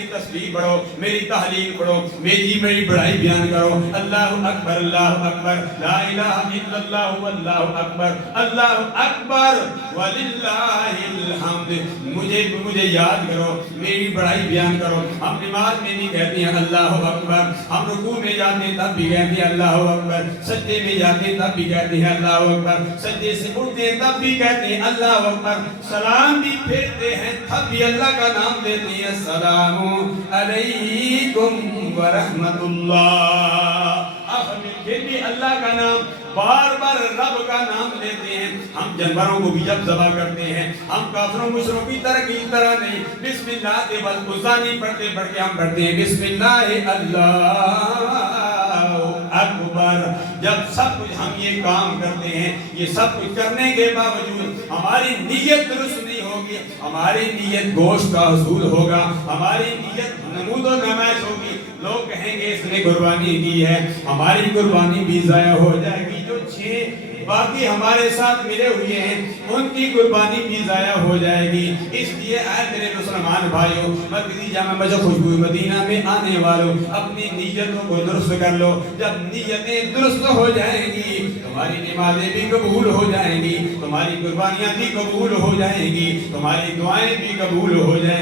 میری تسبیح پڑھو، میری تحلیل پڑھو، میری بڑائی بیان کرو. اللہ اکبر لا الہ الا اللہ واللہ اکبر وللہ الحمد. مجھے یاد کرو، میری بڑائی بیان کرو. ہم نماز میں بھی کہتے ہیں اللہ اکبر، ہم رکوع میں جاتے ہیں تب بھی کہتے ہیں اللہ اکبر، سجدے میں جاتے ہیں تب بھی کہتے ہیں اللہ اکبر، سجدے سے اٹھتے ہیں تب بھی کہتے ہیں اللہ اکبر، سلام بھی پھیرتے ہیں تب بھی اللہ کا نام لیتے ہیں السلام علیکم ورحمت اللہ. پھر بھی اللہ کا نام بار بار رب کا نام لیتے ہیں. ہم جانوروں کو بھی جب ذبح کرتے ہیں ہم کافروں مشرکوں کی طرح نہیں بسم اللہ کے بعد غصہ نہیں پڑھتے بلکہ ہم پڑھتے ہیں بسم اللہ اللہ اکبر. جب سب کچھ ہم یہ کام کرتے ہیں، یہ سب کچھ کرنے کے باوجود ہماری نیت درست نہیں ہوگی، ہماری نیت گوشت کا حصول ہوگا، ہماری نیت نمود و نمائش ہوگی، لوگ کہیں گے اس نے قربانی کی ہے، ہماری قربانی بھی ضائع ہو جائے گی. جو 6 باقی ہمارے ساتھ ملے ہوئے ہیں ان کی قربانی بھی ضائع ہو جائے گی. اس لیے اے میرے مسلمان بھائیوں، مرکزی جامع مسجد خوشبو مدینہ میں آنے والوں، اپنی نیتوں کو درست کر لو. جب نیتیں درست ہو جائیں گی تمہاری نمازیں بھی قبول ہو جائیں گی، تمہاری قربانیاں بھی قبول ہو جائیں گی، تمہاری دعائیں بھی قبول ہو جائیں گی.